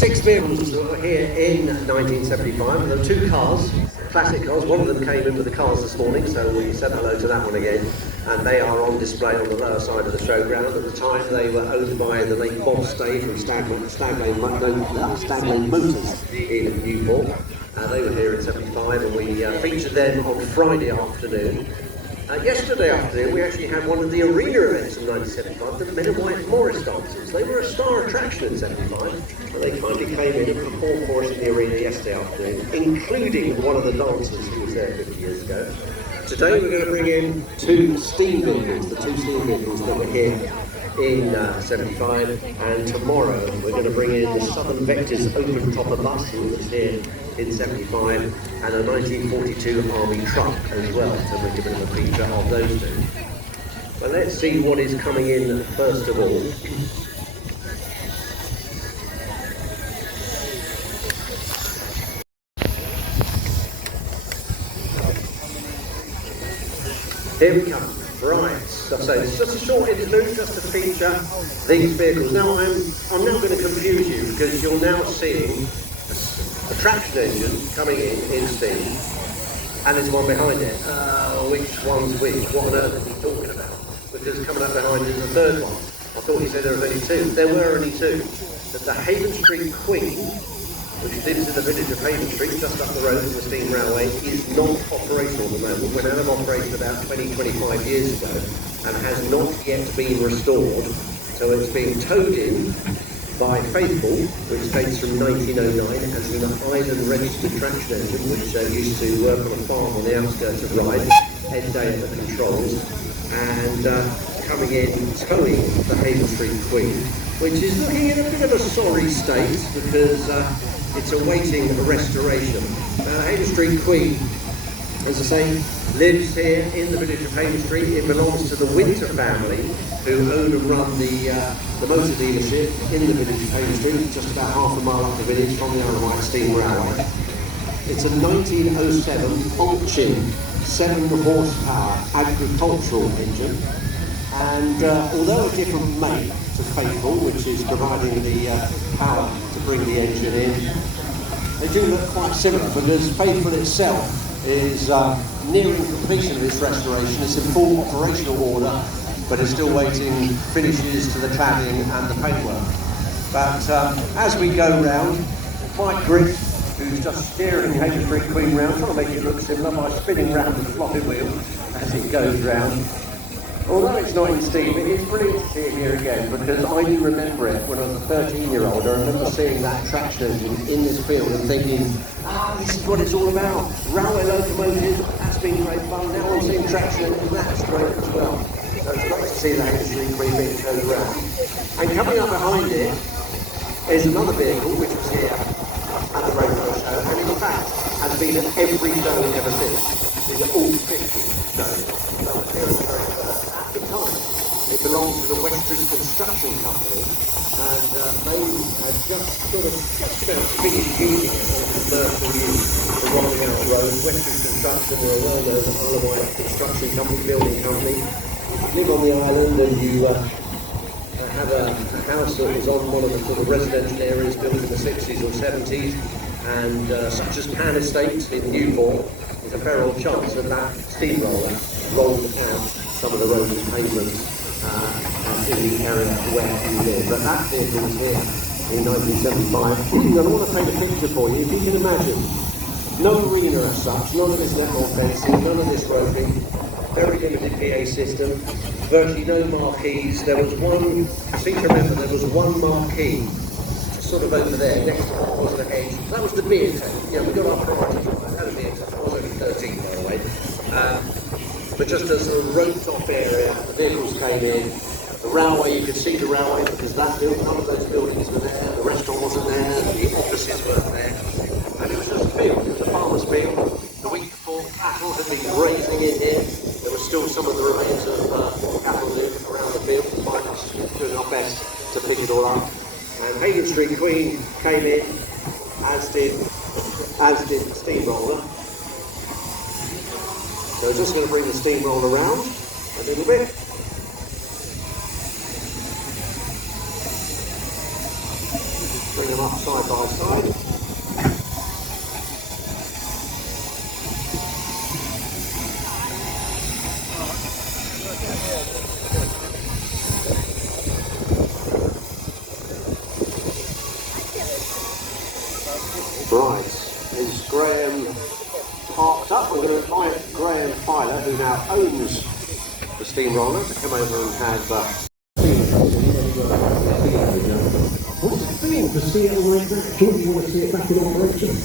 6 vehicles that were here in 1975. There were 2 cars, classic cars. One of them came in with the cars this morning, so we said hello to that one again. And they are on display on the lower side of the showground. At the time, they were owned by the late Bob Stay from Stagley Motors in Newport. They were here in 75, and we featured them on Friday afternoon. Yesterday afternoon, we actually had one of the arena events in 1975, the Men in White Morris dances. They were a star attraction in 75, and they kindly came in and performed for us in the arena yesterday afternoon, including one of the dancers who was there 50 years ago. Today we're going to bring in 2 steam vehicles, the 2 steam vehicles that were here in 75, and tomorrow we're going to bring in the Southern Vectors open topper bus, who was here in 75, and a 1942 Army truck as well, so we'll give it a feature of those 2. But let's see what is coming in first of all. Here we come. Right, so it's just a short interlude, just to feature these vehicles. Now I'm now going to confuse you, because you're now seeing a traction engine coming in steam, and there's one behind it. Which one's which? What on earth is he talking about? Because coming up behind is the 3rd one. I thought he said there were only 2. There were only 2. That the Haven Street Queen, which lives in the village of Haven Street, just up the road from the steam railway, is not operational at the moment. Went out of operation about 20-25 years ago and has not yet been restored. So it's being towed in by Faithful, which dates from 1909, as an island registered traction engine, which used to work on a farm on the outskirts of Wight, head day at the controls, and coming in, towing the Haven Street Queen, which is looking in a bit of a sorry state, because it's awaiting a restoration. Haven Street Queen, as I say, lives here in the village of Haven Street. It belongs to the Winter family, who own and run the motor dealership in the village of Haven Street, just about half a mile up the village from the Isle of Wight steam railway. It's a 1907 Altchin 7 horsepower agricultural engine, and although a different make to Faithful, which is providing the power to bring the engine in, they do look quite similar, because Faithful itself is nearing completion of its restoration. It's in full operational order, but it's still waiting finishes to the cladding and the paintwork. But as we go round, Mike Griff, who's just steering Haven Street Queen round, trying to make it look similar by spinning round the floppy wheel as it goes round. Although it's not in steam, it is brilliant to see it here again, because I do remember it when I was a 13-year-old. I remember seeing that traction engine in this field and thinking, this is what it's all about. Railway locomotive, that's been great fun. Now I'm seeing traction engine, that's great as well. So it's great to see that Haven Street Queen being towed around. And coming up behind it is another vehicle which was here at the Rainbow Show, and in fact has been at every show ever since. These are all 50 shows. That was here at the very first. At the time, it belonged to the Western Construction Company, and they had just about finished using it on commercial use for rolling out roads. Western Construction were a well-known Isle of Wight construction company, building company. You live on the island and you have a house that was on one of the sort of residential areas built in the 60s or 70s, and such as Pan Estate in Newport, there's a fair old chance that that steamroller rolled out some of the roads and pavements in the area where you live. But that vehicle was here in 1975, and I want to paint a picture for you. If you can imagine, no arena as such, none of this netball fencing, none of this roping, very limited PA system, virtually no marquees. There was one, I seem to remember, there was one marquee sort of over there next to what was the hedge. That was the beer tent. Yeah, we got our priorities on that. That was beer tent. I was only 13, by the way. But just as a roped off area, the vehicles came in. The railway, you could see the railway because none of those buildings were there. The restaurant wasn't there. The offices weren't there. And it was just a field. It was a farmer's field. The week before, cattle had been grazing in here. There were still some of the remains of cattle around the field. Mike was doing our best to pick it all up. And Haven Street Queen came in, as did the steamroller. So I'm just going to bring the steamroller around a little bit. Bring them them up side by side. Right, is Graham parked up? We're going to invite Graham Filer, who now owns the steamroller, to come over and have what's it feel to see it all in action? You want to see it back in operation?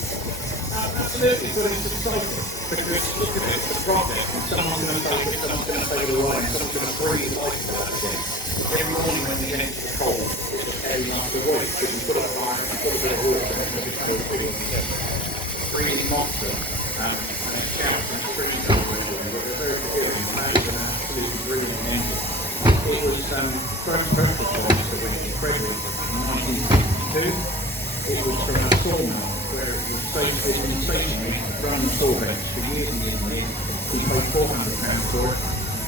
Absolutely, but it's exciting because look at it, the project, and someone's going to take it, someone's going to take it away, and someone's going to breathe life into that again. Every morning when you get into the cold, it's just heading after Wight, but you put a fire, you put a bit of water, and it becomes a breathing monster, and it shouts and screams over everyone, but they're very forgiving, and that is an absolutely brilliant engine. It was first purchase for us that went to Frederick in 1962. It was from a sawmill where it was stationary, running saw bench for years and years and years. He paid £400 for it,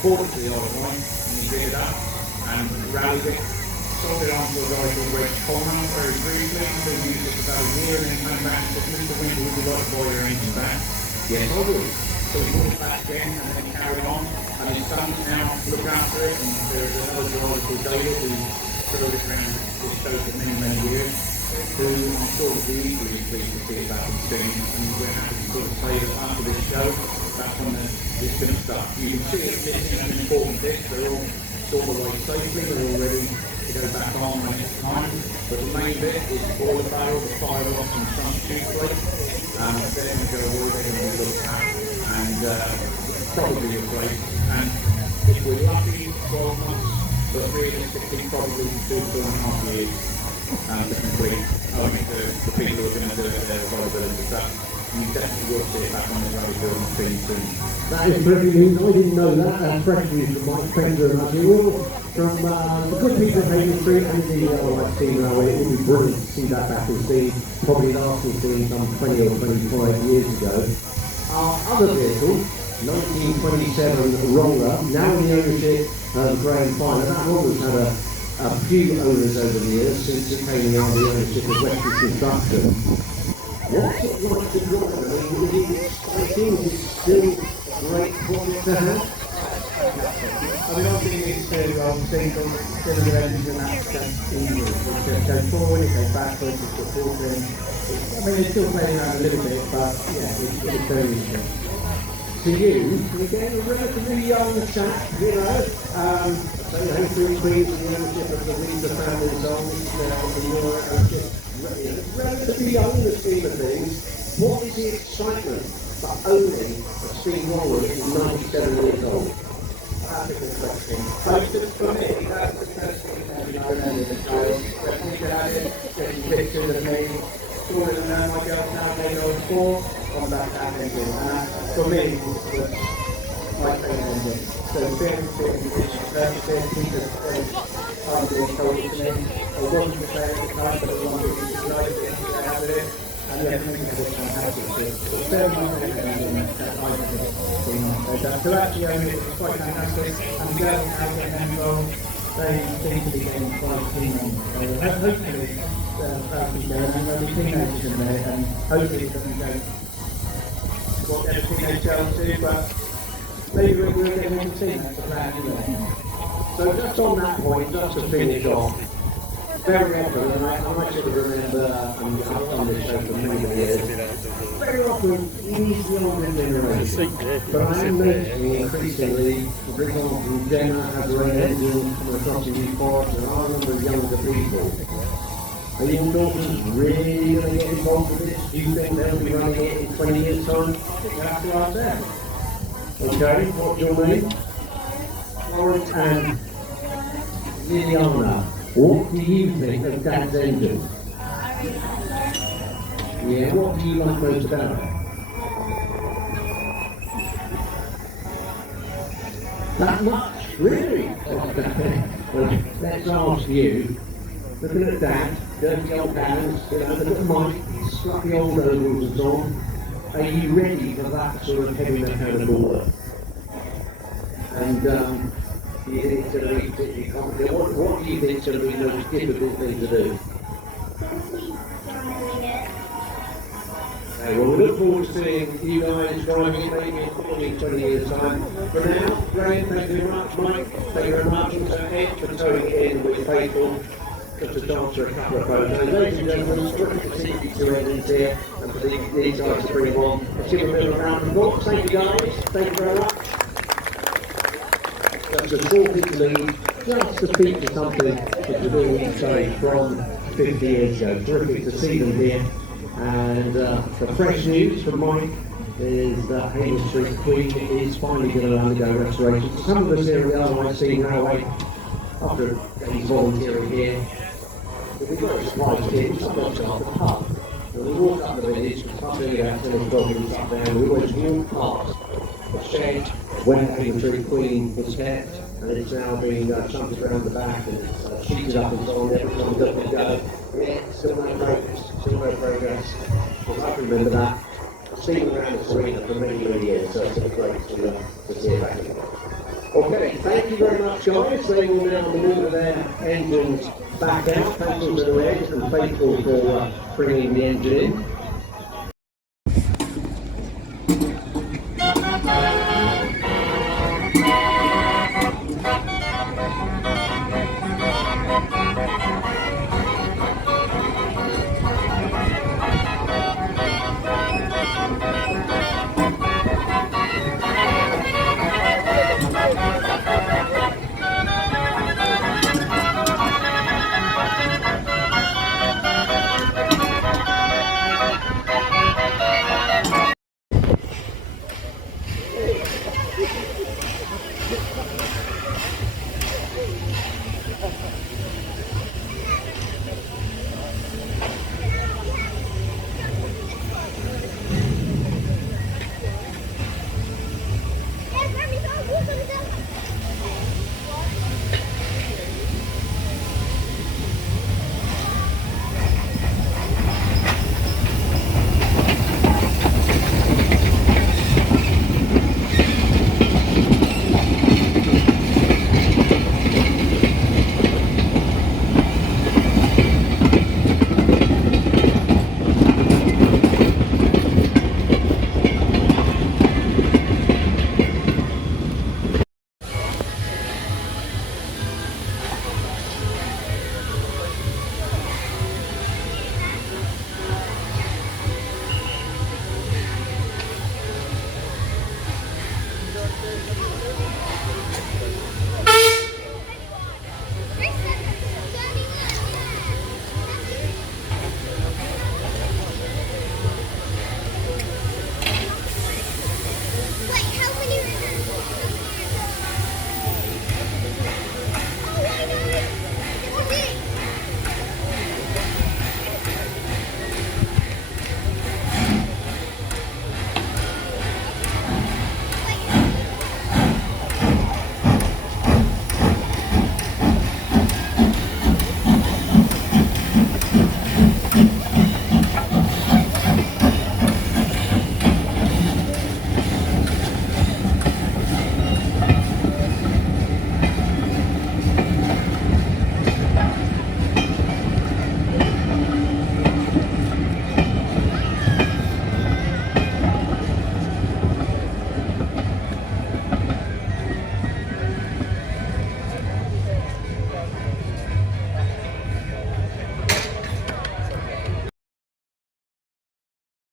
bought it to the Isle of Wight, and he did it up and rallied it, sold it on to a guy called Wight very briefly, who used it for about a year and then came back and said, Mr. Winkle, would you like to buy your engine back? Yes, I would. So he bought it back again and then carried on, and his sons now look after it, and there's another driver called David who drove it around this show for many, many years, who I'm sure would be equally pleased to see it back in steam, and we're happy to sort of say that after this show, that's when it's going to start. You can see it's missing an important bit, they're all sort of like safely, they're all ready to go back on when it's time, but the main bit is the boiler barrel, the fire rocks and front tube plate, they're going to go away, they're going to be looked at, and probably replaced, and if we're lucky, 12 months, but realistically probably 2.5 years. To complete, owing to the people who are going to do it, their availability. But you definitely will see it back on the road building scene soon. That is terrific news. I didn't know that. Fresh news from Mike. Thank you very much. It will, from the good people of Hayden Street and the Wight Steam Railway, it would be brilliant to see that back in steam. Probably last in steam some 20 or 25 years ago. Our other vehicle, 1927 roller, now in the ownership of Graham Filer. That roller's had a few owners over the years since it came under the ownership of Western Construction. What's it like to drive? I mean, is it exciting? Is it still a great project to have? I mean, obviously it's cylinder engines and that's easy. It goes forward, it goes backwards, it's supporting. I mean, it's still playing around a little bit, but yeah, it's very interesting. To you, again, a relatively young chap, you know, so through Queens and the ownership of the Reader family and so on, now you're relatively young in the scheme of things. What is the excitement for owning a steam roller that is 97 years old? That's a good question. For me, that's the first thing that I remember as a child. When we had it, getting pictures of me, schooling and my girls now, they go to school. On that engine, and for me, it was my favourite engine. So being purchased, Peter kind of told it to me. I wasn't the same at the time, but it was one of the nice things I had with it. And yeah, I think it was fantastic. So it's very much an engine that I've been on. So actually own it was quite fantastic. And girls now getting involved, they seem to be getting quite keen on it. So hopefully, and there'll be teenagers in there, and hopefully it doesn't go what the other teenage girls do, but maybe we're getting into team, that's the plan anyway. So just on that point, just to finish off, very often, and I should remember, and I've done this show for many years, very often use the older generation. But I am noticing increasingly, for example, Gemma has her own engine coming across the New Forest, and I remember younger people. Are your daughters really going to get involved with this? Do you think they'll be running it in 20 years' time? I think you have to ask them. Okay, what's your name? Lawrence And Liliana, what do you think of Dad's engine? Yeah, what do you like most about it? That much? Really? Well, let's ask you, looking at Dad, dirty old hands, look at Mike, scruffy old ovals and so on, are you ready for that sort of heavy mechanical work? And do you think it's going to be particularly complicated? What do you think is going to be the most difficult thing to do? Okay, well, we look forward to seeing you guys driving it maybe in 15, 20 years' time. For now, Graham, thank you very much. Mike, thank you very much. Also, Ed for towing it in with Faithful. Just a chance for a couple of photos. Ladies and gentlemen, terrific to see you two engines here and for these guys to bring on. Let's give them a bit of a round of applause. Thank you, guys. Thank you very much. That's a short interlude, just to speak to something that we're doing each day from 50 years ago. Terrific to see them here. And the fresh news from Mike is that Hayward Street Queen is finally going to undergo restoration. So some of us here at the Otherwise Seen Railway, after he's volunteering here, we've got a surprise kid, sometimes off the pub. And we walk up the village, we're doing about 10 or 12 minutes up there, and we always walk past the shed where Hayward Street Queen was kept, and it's now being shunted around the back and it's sheeted up and so on. Every time we look and go, yeah, still no progress, still no progress. Well, I can remember that. I've seen around this arena for many, many years, so it's great to see it back again. Okay, thank you very much, guys. They will now maneuver their engines back out. Thank you to Ed and Faithful for bringing the engine in.